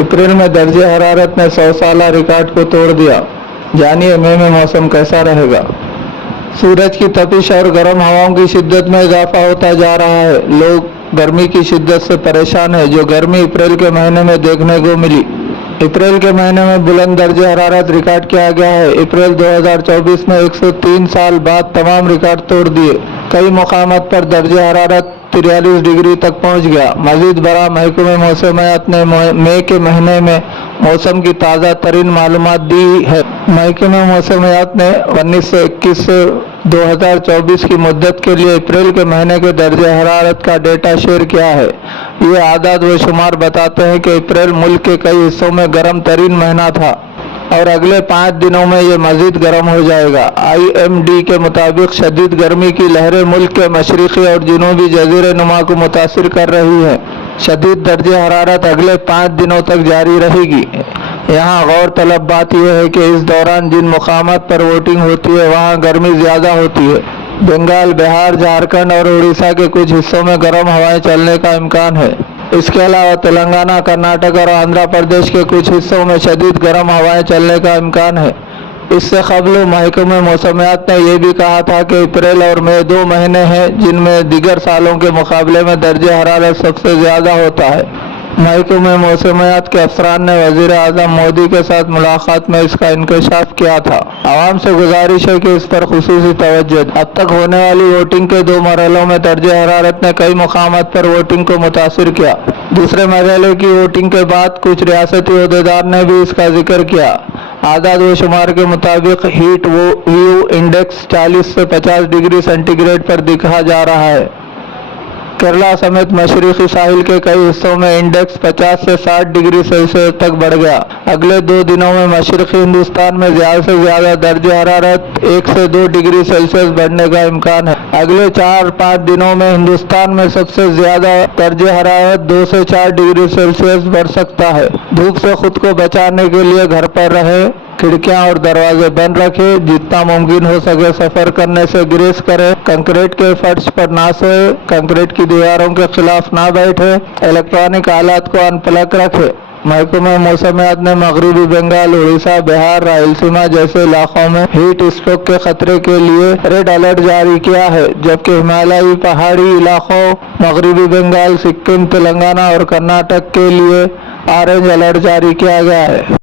अप्रैल में दर्जे हरारत ने 100 साला रिकॉर्ड को तोड़ दिया। जानिए मई में मौसम कैसा रहेगा। सूरज की तपिश और गर्म हवाओं की शिद्दत में इजाफा होता जा रहा है। लोग गर्मी की शिद्दत से परेशान हैं, जो गर्मी अप्रैल के महीने में देखने को मिली। अप्रैल के महीने में बुलंद दर्जे हरारत रिकॉर्ड किया गया है। अप्रैल 2024 में 103 साल बाद तमाम रिकॉर्ड तोड़ दिए। कई मुकामात पर दर्जे हरारत 43 डिग्री तक पहुंच गया। मजीद बड़ा महकमे मौसमियात ने मई के महीने में मौसम की ताज़ा तरीन मालूमात दी है। महकमे मौसमियात ने 19 से 21 से 2024 की मुद्दत के लिए अप्रैल के महीने के दर्जे हरारत का डेटा शेयर किया है। ये आदाद व शुमार बताते हैं कि अप्रैल मुल्क के कई हिस्सों में गर्म तरीन महीना था और अगले 5 दिनों में ये मजीद गर्म हो जाएगा। IMD के मुताबिक शदीद गर्मी की लहरें मुल्क के मशरक़ी और जनूबी जज़ीरे नुमा को मुतासिर कर रही है। शदीद दर्जे हरारत अगले 5 दिनों तक जारी रहेगी। यहाँ गौर तलब बात यह है कि इस दौरान जिन मुकामात पर वोटिंग होती है वहाँ गर्मी ज़्यादा होती है। बंगाल, बिहार, झारखंड और उड़ीसा के कुछ हिस्सों में गर्म हवाएं चलने का इम्कान है। इसके अलावा तेलंगाना, कर्नाटक और आंध्र प्रदेश के कुछ हिस्सों में शदीद गर्म हवाएं चलने का इम्कान है। इससे कबल महकमे मौसमियात ने यह भी कहा था कि अप्रैल और मई 2 महीने हैं जिनमें दीगर सालों के मुकाबले में दर्जे हरारत सबसे ज़्यादा होता है। महकमे मौसमियात के अफसरान ने वज़ीर आज़म मोदी के साथ मुलाकात में इसका इंकशाफ किया था। आवाम से गुजारिश है कि इस पर खुसूसी तवज्जो। अब तक होने वाली वोटिंग के 2 मरहलों में दर्जे हरारत ने कई मुकामात पर वोटिंग को मुतासिर किया। दूसरे मरहले की वोटिंग के बाद कुछ रियासती ओहदेदार ने भी इसका जिक्र किया। आदाद व शुमार के मुताबिक हीट व्यू इंडेक्स 40 से 50 डिग्री सेंटीग्रेड पर दिखा जा रहा है। केरला समेत मशरक़ी साहिल के कई हिस्सों में इंडेक्स 50 से 60 डिग्री सेल्सियस तक बढ़ गया। अगले 2 दिनों में मशरक़ी हिंदुस्तान में ज़्यादा से ज़्यादा दर्जे हरारत 1 से 2 डिग्री सेल्सियस बढ़ने का इम्कान है। अगले 4-5 दिनों में हिंदुस्तान में सबसे ज़्यादा दर्जे हरारत 2 से 4 डिग्री सेल्सियस बढ़ सकता है। धूप से खुद को बचाने के लिए घर पर रहे, खिड़कियां और दरवाजे बंद रखें, जितना मुमकिन हो सके सफ़र करने से गुरेज करें, कंक्रीट के फर्श पर ना सोए, कंक्रीट की दीवारों के खिलाफ ना बैठे, इलेक्ट्रॉनिक आलात को अनप्लग रखें। महकमे मौसमियात ने मगरबी बंगाल, उड़ीसा, बिहार, रायलसीमा जैसे इलाकों में हीट स्ट्रोक के खतरे के लिए रेड अलर्ट जारी किया है, जबकि हिमालयी पहाड़ी इलाकों, मगरबी बंगाल, सिक्किम, तेलंगाना और कर्नाटक के लिए ऑरेंज अलर्ट जारी किया गया है।